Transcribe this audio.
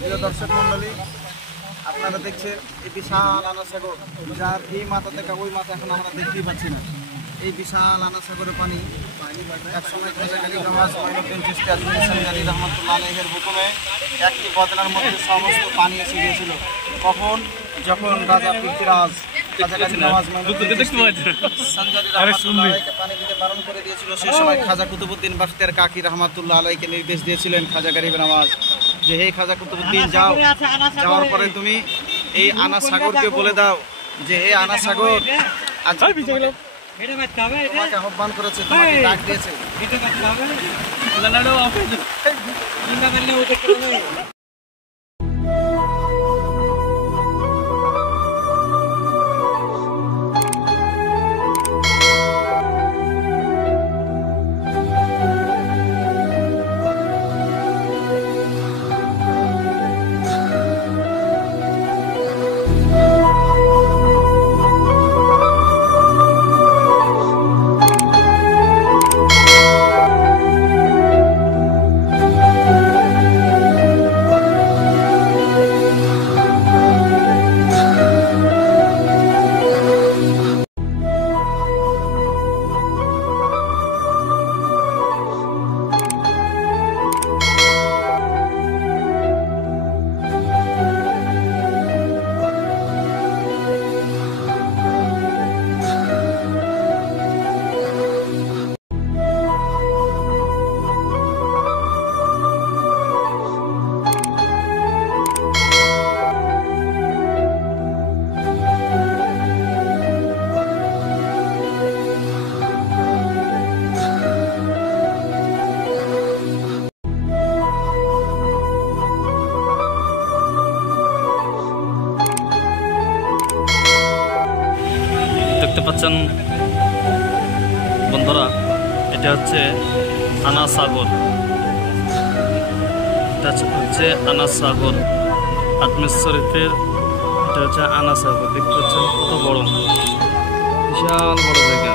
প্রিয় দর্শক মন্ডলী, আপনারা দেখছেন এই বিশাল আনা সাগর, যার এই মাথা থেকে ওই মাথা এখন আমরা দেখতেই পাচ্ছি না। এই বিশাল আনা সাগরের পানি একসময় খাজা গালিব নওয়াজ মাইনুদ্দিন চিশতি আজমিরী রহমাতুল্লাহ আলাইহির হুকুমে একটি বদনার মধ্যে সমস্ত পানি এসে গিয়েছিল। কখন? যখন রাজা পৃথ্বীরাজ খাজা গালিব নওয়াজ মাইনুদ্দিন সঞ্জারি রহমাতুল্লাহ আলাইহিকে পানি দিতে বারণ করে দিয়েছিল। সেই সময় খাজা কুতুবউদ্দিন বখতিয়ার কাকি রহমাতুল্লাহ আলাইহিকে নির্দেশ দিয়েছিলেন খাজা গালিব নওয়াজ যে হে খাজা কুতুবউদ্দিন, যাও, যাওয়ার পরে তুমি এই আনা সাগরকে বলে দাও যে হে আনা সাগর, তোমাকে আহ্বান করেছে, তোমাকে ডাক দিয়েছে। দেখতে পাচ্ছেন বন্ধুরা, এটা হচ্ছে আনা সাগর। এটা হচ্ছে আনা সাগর, আজমির শরীফের। এটা হচ্ছে আনা সাগর। দেখতে পাচ্ছেন কত বড়, বিশাল বড় জায়গা।